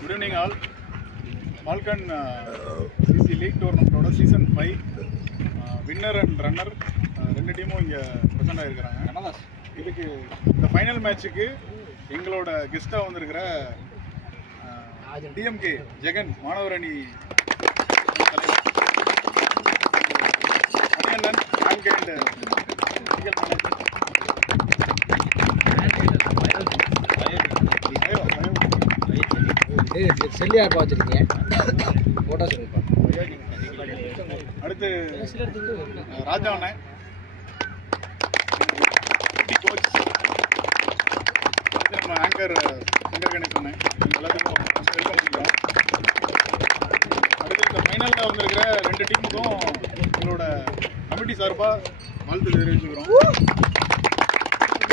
Good evening all. Falcon CC League Tournament Season 5 winner and runner ரெண்டு டீமும் இங்கே present ஆகிருக்கிறாங்க. இதுக்கு இந்த ஃபைனல் மேட்சுக்கு எங்களோட கெஸ்ட்டாக வந்திருக்கிற டிஎம்கே ஜெகன் மாணவர் அணி அண்ணன் அண்ட் செல்லியா பார்த்துருக்கீங்க போட்டோ சொல்லிப்பா. அடுத்து ராஜா அண்ணன் கோச், நம்ம ஆங்கர் சங்கர் கணேஷ் அண்ணன் எல்லாத்துக்கும் வெல்கம் பண்ணிக்கிறோம். அடுத்து இந்த ஃபைனலில் வந்திருக்கிற ரெண்டு டீமுக்கும் எங்களோட கமிட்டி சார்பாக வாழ்த்து தெரிவிச்சுக்கிறோம்.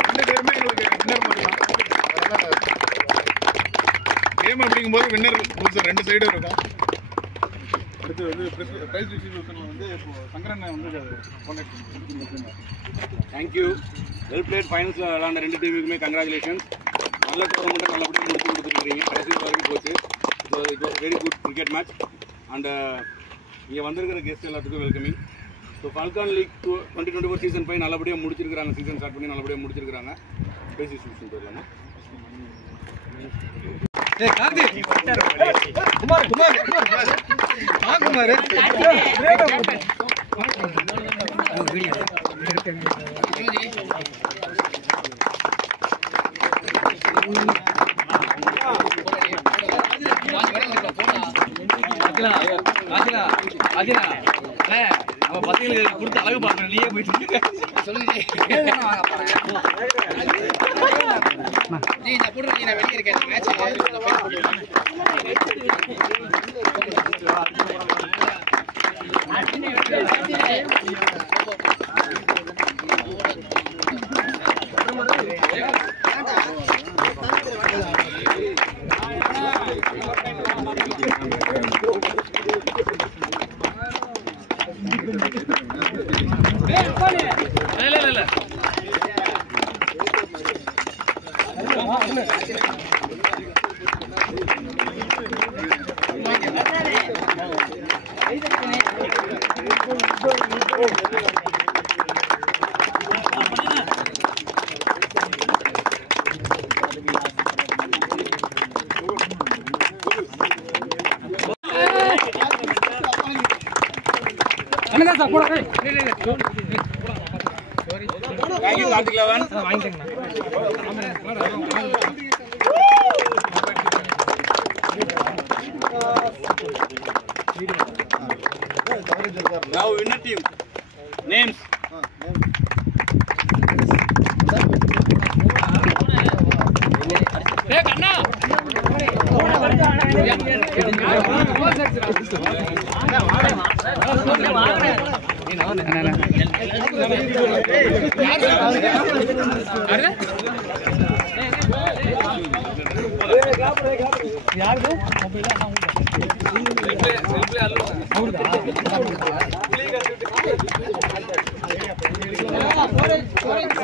ரெண்டு பேருமே எங்களுக்கு வின்னர் பண்ணலாம். அதனால் கேம் அப்படிங்கும்போது வின்னர் லூசர் ரெண்டு சைடும் இருக்கும். அடுத்து வந்து ப்ரைஸ் டிஸ்ட்ரிபியூஷனில் வந்து இப்போ சங்கரன் வந்து கான்டாக்ட் பண்ணுங்க. தேங்க்யூ. Well played. ஃபைனல்ஸில் விளாண்ட ரெண்டு டீமுக்குமே கங்க்ராச்சுலேஷன்ஸ். நல்ல டோர்னமெண்ட்டை நல்லபடியாக முடிச்சு கொடுத்துருக்கீங்க. கடைசி வரைக்கும் போச்சு. It was very good cricket match. And இங்கே வந்திருக்கிற கெஸ்ட் எல்லாத்துக்கும் welcoming. So falcon league 2024 season 5 நல்லபடியாக முடிச்சிருக்காங்க. சீசன் ஸ்டார்ட் பண்ணி நல்லபடியாக முடிச்சிருக்காங்க. ப்ரைஸ் டிஸ்ட்ரிபியூஷன் போயிடலாமா? நம்ம பசங்களுக்கு கொடுத்து அழகு பார்க்கணும். நீயே போயிட்டு Now winner team names.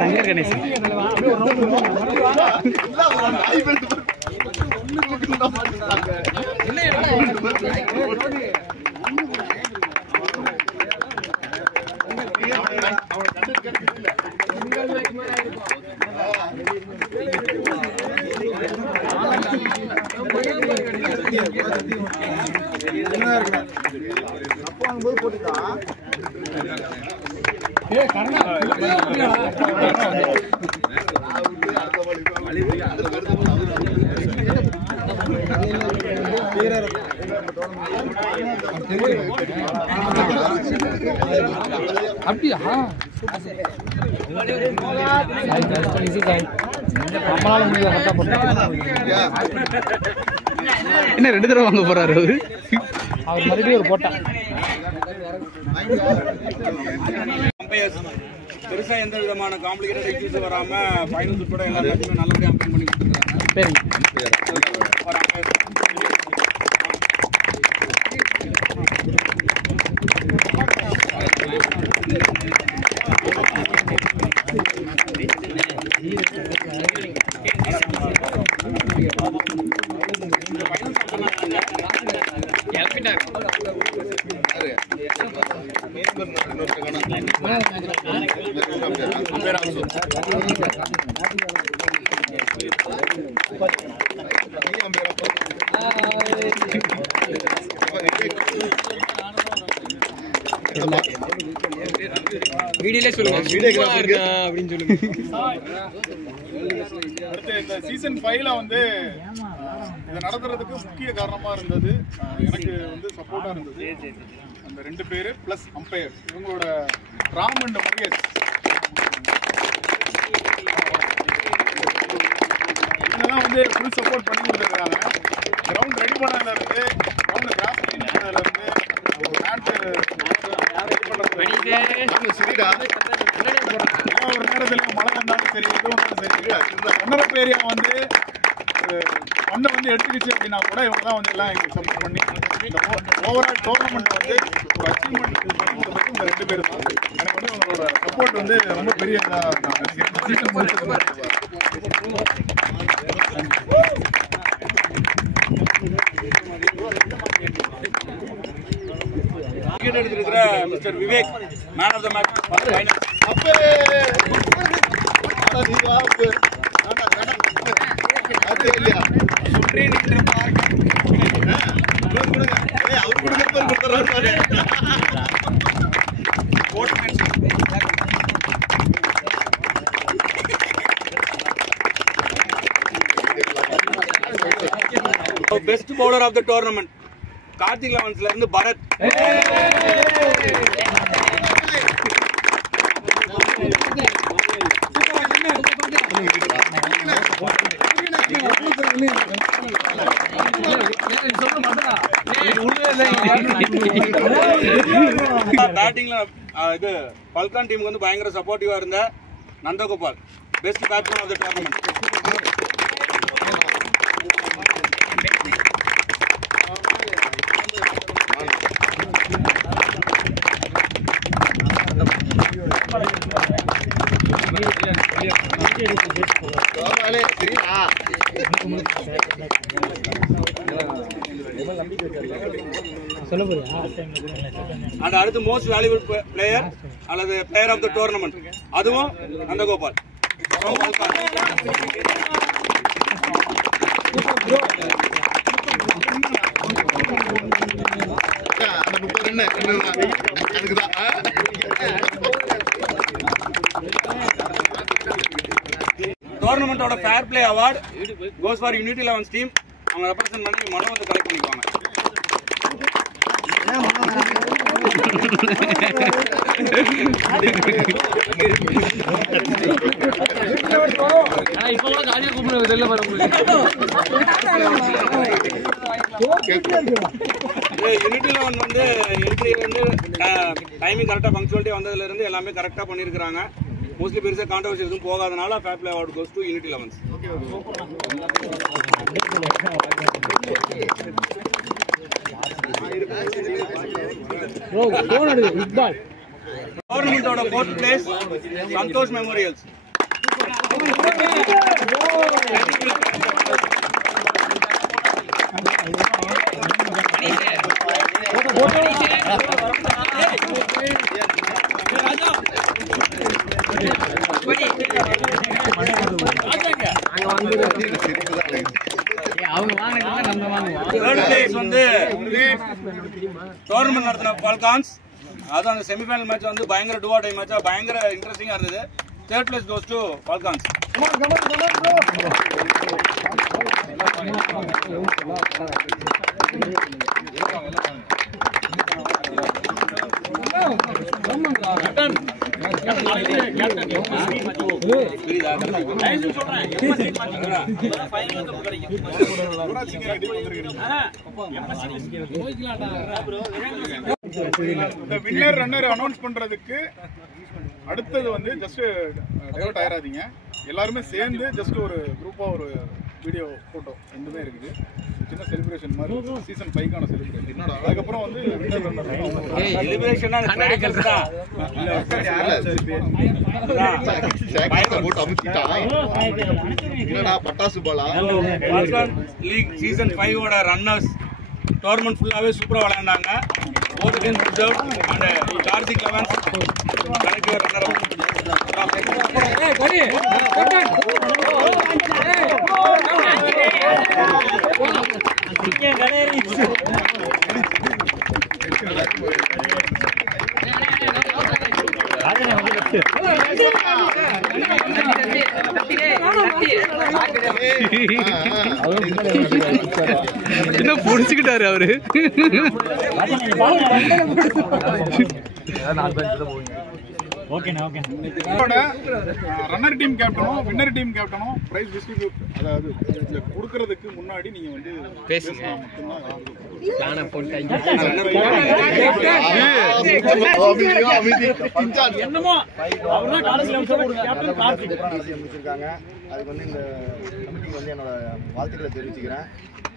Shankar Ganesh அப்படியா? நம்மளால முடியல. என்ன 2 தடவை வாங்க போறாரு அவரு? அவர் மறுபடியும் ஒரு போட்டா பெருசா எந்த விதமான காம்ப்ளிகேட்டட் இஷ்யூஸ் வராம ஃபைனல்ஸ் உட்பட எல்லா மேட்சுமே நல்லபடியாக அம்பைன் பண்ணி கொடுத்துருக்காங்க. சரி வீடியோல சொல்லுங்க அப்படின்னு சொல்லுங்க. அடுத்து இந்த சீசன் 5ல வந்து இதை நடத்துறதுக்கு முக்கிய காரணமா இருந்தது, எனக்கு வந்து சப்போர்ட்டா இருந்தது அந்த 2 பேரு பிளஸ் அம்பையர். இவங்களோட ராம் அண்ட் மகேஷ் இவங்கதான் வந்து ஃபுல் சப்போர்ட் பண்ணி கொடுத்துருக்காங்க. கிரவுண்ட் ரெடி பண்ணதுல இருந்து, கிரவுண்ட் கிராஸ் பண்ணதுல இருந்து, ஒரு நேரத்துல மழை வந்தாலும் சரி, எதுவும் வந்தாலும் சரி, இந்த ரன்னரப் ஏரியா வந்து மண்ணை வந்து எடுத்துக்கிச்சு அப்படின்னா கூட இவங்க தான் வந்து எல்லாம் எங்களுக்கு சப்போர்ட் பண்ணி இந்த ஓவரால் டோர்னமெண்ட் வந்து ஒரு அச்சீவ்மெண்ட் பண்ணி கொடுத்தது இந்த 2 பேரும் தான். எனக்கு வந்து உங்களோட சப்போர்ட் வந்து ரொம்ப பெரிய எடுத்திருக்கிற mister Vivek man of the match final. Best bowler of the tournament Karthik லெவன்ஸ்ல இருந்து பரத். பேட்டிங்ல இது பல்கான் டீமுக்கு வந்து பயங்கர சப்போர்ட்டிவா இருந்த Nandagopal best batsman of the tournament. And அடுத்து மோஸ்ட் வேல்யூபிள் பிளேயர் அல்லது பிளேயர் ஆஃப் த டோர்னமெண்ட் அதுவும் நந்தகோபால். டோர்னமெண்டோட fair play award goes for Unity 11 team. அவங்க ரெப்ரசன்ட் பண்ணி மனம் வந்து கலெக்ட் பண்ணிக்குவாங்க. யூனிட்டி 11 வந்து என்ட்ரியில இருந்து டைமிங் கரெக்டா பங்க்சுவாலிட்டி வந்ததுல இருந்து எல்லாமே கரெக்டா பண்ணிருக்காங்க. மோஸ்ட்லி பெருசா கான்ட்ரோவர்சி எதுவும் போகாதனால fair play award goes to Unity 11. டோர்னமெண்டோட 4th place Santhosh Memorials. Third place வந்து டோர்னமெண்ட் நடத்தின பால்கான்ஸ். அதான் அந்த செமிஃபைனல் மேட்ச் வந்து பயங்கர டூ ஆர் டை மேட்சா பயங்கர இன்ட்ரெஸ்டிங்கா இருந்தது. Third place goes to Falcons. இந்த வின்னர் ரன்னர் அனௌன்ஸ் பண்றதுக்கு அடுத்தது வந்து ஜஸ்ட் டைவர்ட் ஆயிராதீங்க. எல்லாருமே சேர்ந்து ஜஸ்ட் ஒரு குரூப்பா ஒரு வீடியோ போட்டோ ரெண்டுமே இருக்குது. சின்ன செலிப்ரேஷன் மாதிரி சீசன் 5க்கான செலிப்ரேஷன். அதுக்கப்புறம் வந்து வின்னர் ரன்னர் செலிப்ரேஷனா கிராக்கர்ஸ் தான் போட்டு அமுக்கிட்டான். என்னடா பட்டாசு பாலா. லீக் சீசன் 5 ஓட ரன்னர்ஸ் டோர்னமெண்ட் ஃபுல்லாவே சூப்பரா விளையாண்டாங்க. both teams deserved and Karthik Levens correct runner என்ன புடிச்சுக்கிட்டாரு அவரு. ரன்னர் டீம் கேப்டனும் வின்னர் டீம் கேப்டனும் பிரைஸ் டிஸ்ட்ரிபியூட் அதாவது கொடுக்கறதுக்கு முன்னாடி நீங்க வந்து பேசுங்க. என்னமோ அவர்தான் காலேஜ்ல ஒரு கேப்டன் கார்த்திக் முடிச்சிருக்காங்க. அதுக்கு வந்து இந்த கமிட்டிக்கு வந்து என்னோட வாழ்த்துக்களை தெரிவிச்சுக்கிறேன்.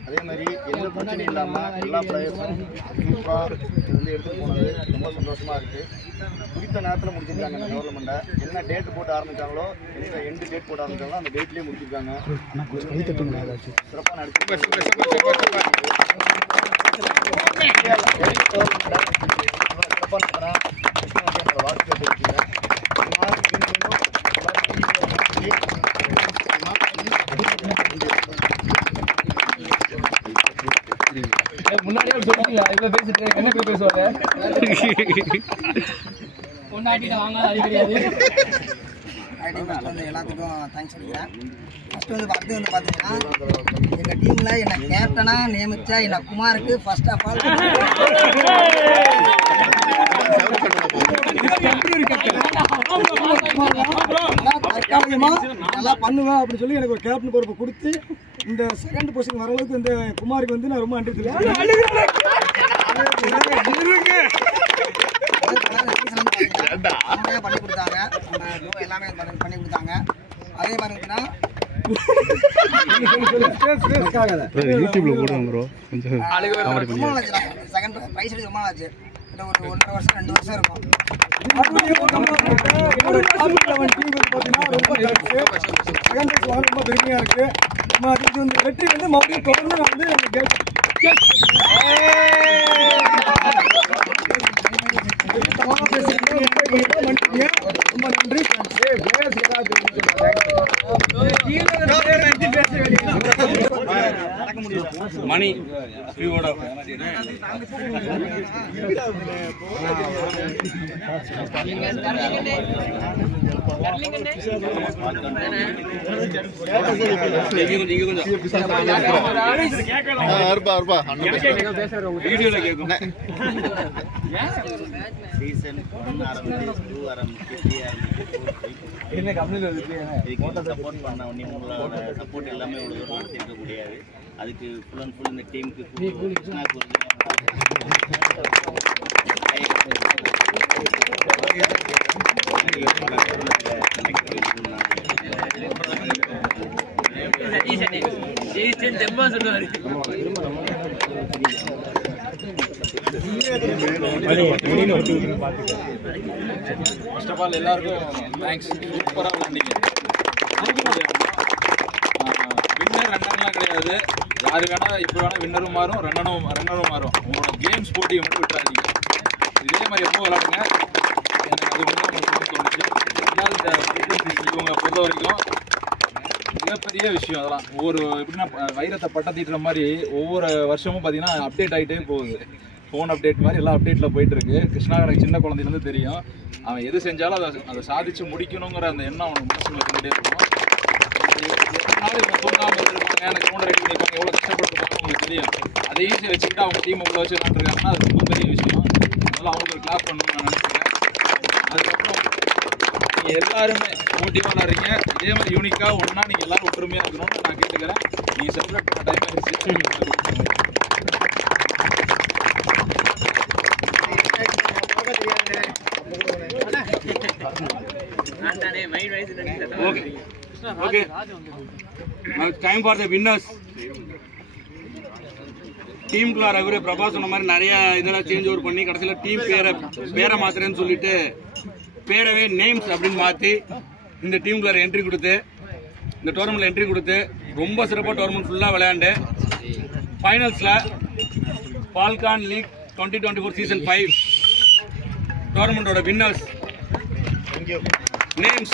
அதே மாதிரி எந்த பிரச்சனையும் இல்லாமல் எல்லா பிளேயர்ஸும் சூப்பராக இது வந்து எடுத்துகிட்டு போனது ரொம்ப சந்தோஷமாக இருக்குது. குறித்த நேரத்தில் முடிச்சிருக்காங்க இந்த டோர்னமெண்ட்டை. என்ன டேட் போட்டு ஆரம்பித்தாங்களோ எந்த எண்டு டேட் போட்டு ஆரம்பித்தாங்களோ அந்த டேட்லேயே முடிச்சிருக்காங்க. சிறப்பாக நடத்தி சிறப்பாக நடத்துகிறேன். என்னோட வாழ்த்துக்களை தெரிவிச்சுக்கிறேன். முன்னாடியே சொல்லுங்க இவ்வளவு பேசிட்டு என்ன போய் பேசுவாங்க. எல்லாத்துக்கும் தேங்க்ஸ் சொல்லிக்கிறேன். ஃபர்ஸ்ட் வந்து அடுத்து வந்து பார்த்தீங்கன்னா எங்கள் டீமில் என்னை கேப்டனாக நியமித்த என்ன குமாருக்கு ஃபர்ஸ்ட் ஆஃப் ஆல் நல்லா பண்ணுவேன் அப்படின்னு சொல்லி எனக்கு ஒரு கேப்டன் பொறுப்பை கொடுத்து இந்த செகண்ட் பொசிஷன் வர அளவுக்கு இந்த குமாருக்கு வந்து நான் ரொம்ப நன்றி தெரிவிக்கிறேன். பண்ணி கொடுத்தாங்க, எல்லாமே பண்ணி கொடுத்தாங்க. அதே மாதிரி யூடியூப்ல போடுவாங்க ப்ரோ. கொஞ்சம் செகண்ட் பிரைஸ் ரொம்ப நாளாச்சு. ஒரு 1.5 வருஷம் 2 வருஷம் இருக்கும். ரொம்ப பெருமையா இருக்கு. இந்த வெற்றி வந்து மறுபடியும் தொடர்ந்து நான் வந்து ரொம்ப நன்றி. மணி வீடியோல கேட்கும். சீசன் 1 ஆரம்பிச்சு 2 ஆரம்பிச்சு 3 ஆரம்பிச்சு சப்போர்ட் பண்ண உங்களோட சப்போர்ட் எல்லாமே இவ்வளோ தூரம் நடத்திருக்க முடியாது. அதுக்கு ஃபுல் அண்ட் ஃபுல் இந்த டீமுக்கு ஃபர்ஸ்ட் ஆஃப் ஆல் எல்லாருக்கும் தேங்க்ஸ். சூப்பராக விளையாண்டீங்க. வின்னர் ரன்னர்லாம் கிடையாது. யாரு வேணா இப்போ வேணா வின்னரும் மாறும் ரன்னரும் மாறும். உங்களோட கேம்ஸ் போட்டியை மட்டும் விட்டுறாதீங்க. இதே மாதிரி எப்போ விளையாடுங்க. எனக்கு அது ஒன்று உங்களுக்கு தோணுச்சு. இவங்க பொறுத்த வரைக்கும் மிகப்பெரிய விஷயம் அதெல்லாம். ஒவ்வொரு எப்படின்னா வைரத்தை பட்டத்திட்டுற மாதிரி ஒவ்வொரு வருஷமும் பார்த்தீங்கன்னா அப்டேட் ஆகிட்டே போகுது. ஃபோன் அப்டேட் மாதிரி எல்லாம் அப்டேட்டில் போயிட்டு இருக்கு. கிருஷ்ணாகரனுக்கு சின்ன குழந்தையிலேருந்து தெரியும். அவன் எது செஞ்சாலும் அதை சாதிச்சு முடிக்கணுங்கிற அந்த எண்ணம் அவனுக்கு மனசுல இருந்துகிட்டே இருக்கும். எத்தனை இவங்க தூங்காமல் இருந்திருப்பாங்க, எனக்கு கவுண்டர் ரெடி பண்ணியிருப்பாங்க, எவ்வளோ கஷ்டப்பட்டுருப்பாங்க உங்களுக்கு தெரியும். அதை ஈஸியாக வச்சுக்கிட்டு அவங்க டீம் உள்ள வச்சு விளாண்டுருக்காங்கன்னா அது ரொம்ப பெரிய விஷயம். அதெல்லாம் அவங்களுக்கு கிளாப் பண்ணணும்னு நான் நினைக்கிறேன். அதுக்கப்புறம் நீங்கள் எல்லாருமே மோட்டிவாக விளாட்றீங்க. இதே மாதிரி யூனிக்காக ஒன்றா நீங்கள் எல்லாரும் ஒற்றுமையாக இருக்கணும்னு நான் கேட்டுக்கிறேன். நீங்கள் செலிப்ரேட் பண்ண time Okay. Now it's time for the winners. டீமுக்குள்ள ரகுரே பிரபா சொன்ன மாதிரி நிறைய இதெல்லாம் சேஞ்ச் ஓவர் பண்ணி கடைசியில் டீம் பேரை மாத்துறேன்னு சொல்லிட்டு பேரவே நேம்ஸ் அப்படின்னு மாற்றி இந்த டீமுக்குள்ள என்ட்ரி கொடுத்து இந்த டோர்னமெண்ட்ல என்ட்ரி கொடுத்து ரொம்ப சிறப்பாக டோர்னமெண்ட் ஃபுல்லாக விளையாண்டு ஃபைனல்ஸில் பால்கான் லீக் 2024 சீசன் 5 டோர்னமெண்டோட வின்னர்ஸ் நேம்ஸ்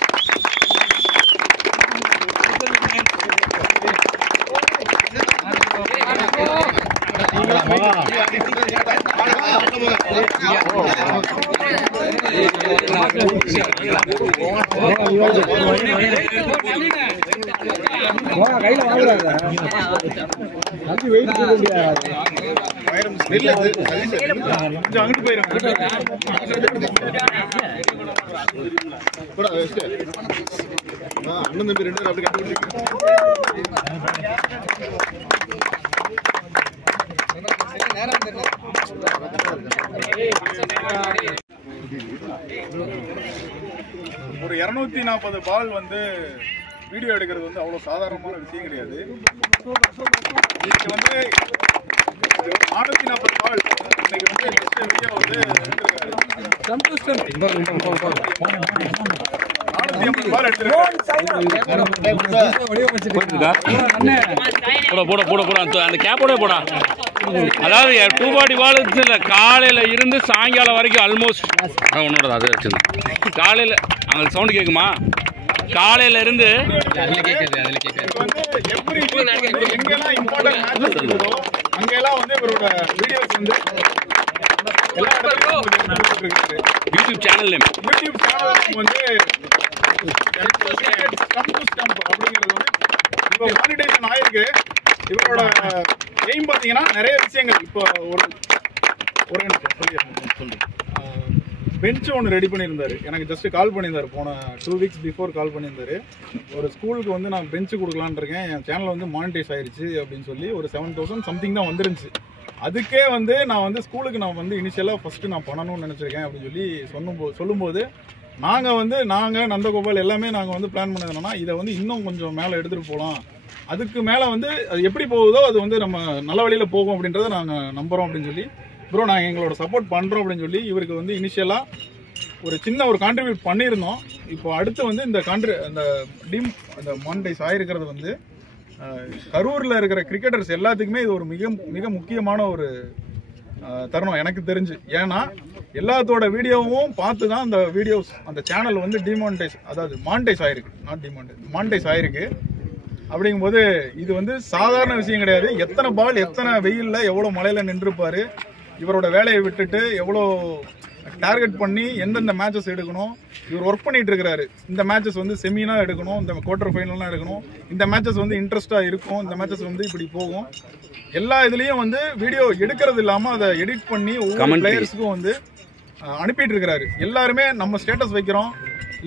அங்கிட்டு போயிடும் அண்ணன் தம்பி 2 பேரும் அப்படி கண்டுபிடிச்சிருக்கேன். ஒரு 240 பால் வந்து வீடியோ எடுக்கிறது வந்து அவ்வளோ சாதாரணமான விஷயம் கிடையாது. இன்னைக்கு வந்து 440 பால் இன்னைக்கு வந்து நெக்ஸ்ட் வீடியோ வந்து 450 பால் போட அந்த கேப்போட போடா. அதாவது 240 பால் காலையில இருந்து சாயங்காலம் வரைக்கும் ஆல்மோஸ்ட் உன்னோட அதை வச்சிருந்தேன். காலையில அங்க சவுண்ட் கேட்குமா? காலையில இருந்து எங்கெல்லாம் இம்பார்ட்டன்ட் மேட்சஸ் இருக்குதோ அங்கெல்லாம் வந்து இவரோட வீடியோஸ் வந்து எல்லா இடத்துலயும் யூடியூப் சேனல் நேம் வந்து ஸ்டம்ப் டு ஸ்டம்ப் அப்படிங்கிறது வந்து இப்போ மானிடைசேஷன் ஆயிருக்கு. இவரோட எய்ம் பார்த்தீங்கன்னா நிறைய விஷயங்கள் இப்போ ஒரு பெஞ்ச் ஒன்று ரெடி பண்ணியிருந்தாரு. எனக்கு ஜஸ்ட் கால் பண்ணியிருந்தாரு போன 2 வீக்ஸ் பிஃபோர் கால் பண்ணியிருந்தாரு. ஒரு ஸ்கூலுக்கு வந்து நான் பெஞ்சு கொடுக்கலான்னு இருக்கேன், என் சேனல் வந்து மானிடைஸ் ஆயிடுச்சு அப்படின்னு சொல்லி ஒரு 7,000 சம்திங் தான் வந்துருந்துச்சு. அதுக்கே வந்து நான் வந்து ஸ்கூலுக்கு நான் வந்து இனிஷியலாக ஃபஸ்ட்டு நான் பண்ணணும்னு நினச்சிருக்கேன் அப்படின்னு சொல்லி சொல்லும்போது நாங்கள் நந்தகோபால் எல்லாமே நாங்கள் வந்து பிளான் பண்ணது என்னன்னா இதை வந்து இன்னும் கொஞ்சம் மேலே எடுத்துகிட்டு போகலாம், அதுக்கு மேலே வந்து அது எப்படி போகுதோ அது வந்து நம்ம நல்ல வழியில் போகும் அப்படின்றத நாங்கள் நம்புகிறோம் அப்படின்னு சொல்லி ப்ரோ நாங்கள் எங்களோட சப்போர்ட் பண்ணுறோம் அப்படின்னு சொல்லி இவருக்கு வந்து இனிஷியலாக ஒரு சின்ன ஒரு கான்ட்ரிபியூட் பண்ணியிருந்தோம். இப்போ அடுத்து வந்து அந்த மானிடைஸ் ஆகிருக்கிறது வந்து கரூரில் இருக்கிற கிரிக்கெட்டர்ஸ் எல்லாத்துக்குமே இது ஒரு மிக முக்கியமான ஒரு தருணம் எனக்கு தெரிஞ்சு. ஏன்னா எல்லாத்தோட வீடியோவும் பார்த்து தான் அந்த வீடியோஸ் அந்த சேனல் வந்து மானிடைஸ் ஆயிருக்கு, மானிடைஸ் ஆயிருக்கு. அப்படிங்கும்போது இது வந்து சாதாரண விஷயம் கிடையாது. எத்தனை பால் எத்தனை வெயிலில் எவ்வளோ மழையில் நின்றுப்பார், இவரோட வேலையை விட்டுட்டு எவ்வளோ டார்கெட் பண்ணி எந்தெந்த மேட்சஸ் எடுக்கணும் இவர் ஒர்க் பண்ணிட்டு இருக்கிறாரு. இந்த மேட்சஸ் வந்து செமினா எடுக்கணும், இந்த குவார்டர் ஃபைனல்லாம் எடுக்கணும், இந்த மேட்சஸ் வந்து இன்ட்ரெஸ்டாக இருக்கும், இந்த மேட்சஸ் வந்து இப்படி போகும். எல்லா இதுலேயும் வந்து வீடியோ எடுக்கிறது இல்லாமல் அதை எடிட் பண்ணி ஒவ்வொரு பிளேயர்ஸுக்கும் வந்து அனுப்பிட்டு இருக்கிறாரு. எல்லாருமே நம்ம ஸ்டேட்டஸ் வைக்கிறோம்,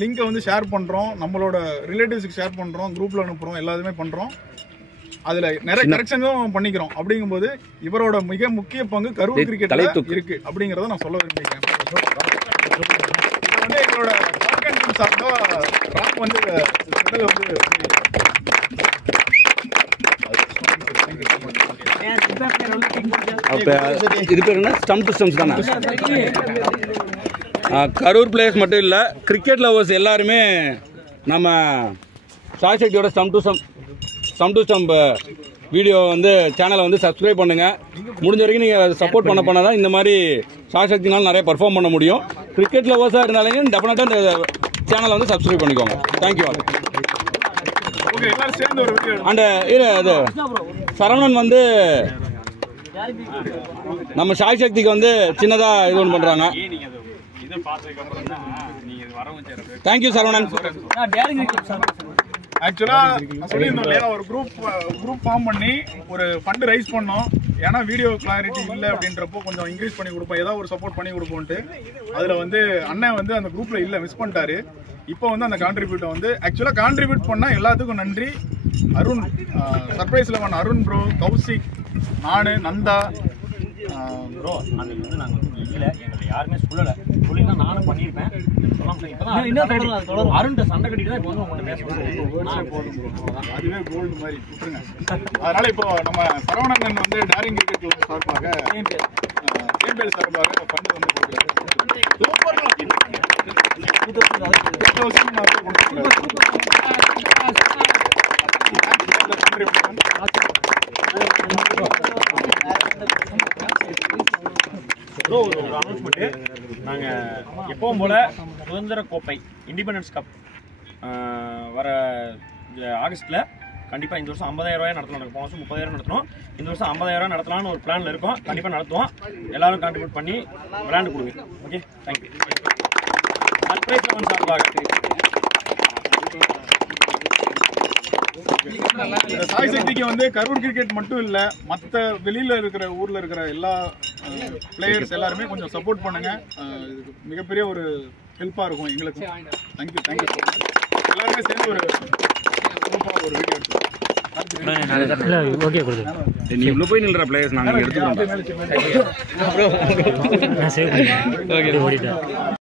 லிங்கை வந்து ஷேர் பண்ணுறோம், நம்மளோட ரிலேட்டிவ்ஸுக்கு ஷேர் பண்ணுறோம், குரூப்பில் அனுப்புகிறோம், எல்லாருமே பண்ணுறோம். அதில் நிறைய கரெக்ஷன்ஸும் பண்ணிக்கிறோம். அப்படிங்கும்போது இவரோட மிக முக்கிய பங்கு கரூர் கிரிக்கெட்ல இருக்கு அப்படிங்கிறத நான் சொல்ல விரும்புகிறேன். இது வந்து எங்களோட ராக் வந்து இது பேர் என்ன ஸ்டம்ப் டு ஸ்டம்ப்ஸ் தானே. கரூர் பிளேயர்ஸ் மட்டும் இல்லை, கிரிக்கெட் லவர்ஸ் எல்லாருமே நம்ம சாய் சக்தியோட ஸ்டம்ப் டு ஸ்டம்ப் வீடியோ வந்து சேனலை வந்து சப்ஸ்கிரைப் பண்ணுங்கள். முடிஞ்ச வரைக்கும் நீங்கள் சப்போர்ட் பண்ண தான் இந்த மாதிரி சாய் சக்தினால நிறைய பர்ஃபார்ம் பண்ண முடியும். கிரிக்கெட் லவர்ஸாக இருந்தாலும் டெஃபினட்டாக இந்த சேனலை வந்து சப்ஸ்கிரைப் பண்ணிக்கோங்க. Thank you all. அண்ட் இது சரவணன் வந்து நம்ம சாய் சக்திக்கு வந்து சின்னதாக இது ஒன்று பண்ணுறாங்க. தேங்க்யூ சரவணன். ஆக்சுவலா சொல்லியிருந்தோம் இல்லையா, ஒரு குரூப் ஃபார்ம் பண்ணி ஒரு ஃபண்ட் ரைஸ் பண்ணோம். ஏன்னா வீடியோ கிளாரிட்டி இல்லை அப்படின்றப்போ கொஞ்சம் இன்க்ரீஸ் பண்ணி கொடுப்போம், ஏதாவது ஒரு சப்போர்ட் பண்ணி கொடுப்போம்ட்டு. அதில் வந்து அண்ணன் வந்து அந்த குரூப்பில் இல்லை, மிஸ் பண்ணிட்டாரு. இப்போ வந்து அந்த கான்ட்ரிபியூட்டை வந்து ஆக்சுவலாக கான்ட்ரிபியூட் பண்ணால் எல்லாத்துக்கும் நன்றி. அருண், சர்ப்ரைஸ் 11 அருண் ப்ரோ, கௌசிக், நான், நந்தா, ப்ரோ அன்னைக்கு வந்து நாங்கள் வந்து இல்லை எங்களை யாருமே சொல்லலை சொல்லினா நானும் பண்ணியிருப்பேன் இப்போதான் அருண்ட சண்டை கட்டிட்டு தான் இப்போ வந்து உங்கள்கிட்ட பேசுகிறேன். அதுவே கோல்டு மாதிரி விட்டுருங்க. அதனால இப்போ நம்ம சரவணன் வந்து டேரிங் கிரிக்கெட் கிளப் சார்பாக கேம்பேல் சார்பாக ஃபண்ட் வந்து ப்ரோ ஒரு அனௌன்ஸ்மெண்ட்டு. நாங்கள் எப்பவும் போல் சுதந்திர கோப்பை இண்டிபெண்டன்ஸ் கப் வர ஆகஸ்ட்டில் கண்டிப்பாக இந்த வருஷம் 50,000 ரூபாய் நடத்தலாம். போன வருஷம் 30,000 நடத்தணும். இந்த வருஷம் 50,000 நடத்தலாம்னு ஒரு பிளானில் இருக்கோம். கண்டிப்பாக நடத்துவோம். எல்லாரும் கான்ட்ரிபியூட் பண்ணி விளையாண்டு கொடுங்க. Okay, thank you. சர்ப்ரைஸ் லெவன் சார்பாக சாய் சக்திக்கு வந்து கரூர் கிரிக்கெட் மட்டும் இல்ல, மற்ற வெளியில இருக்கிற ஊர்ல இருக்கிற எல்லா பிளேயர்ஸ் எல்லாருமே கொஞ்சம் சப்போர்ட் பண்ணுங்க. இது மிகப்பெரிய ஒரு ஹெல்ப்பா இருக்கும் எங்களுக்கு. Thank you thank you. எல்லாருமே சேர்ந்து ஒரு வீடியோ நீ இவ்வளோ போய் நில்ற பிளேயர்ஸ் நாங்கள் எடுத்துக்கிறோம். ஓகே.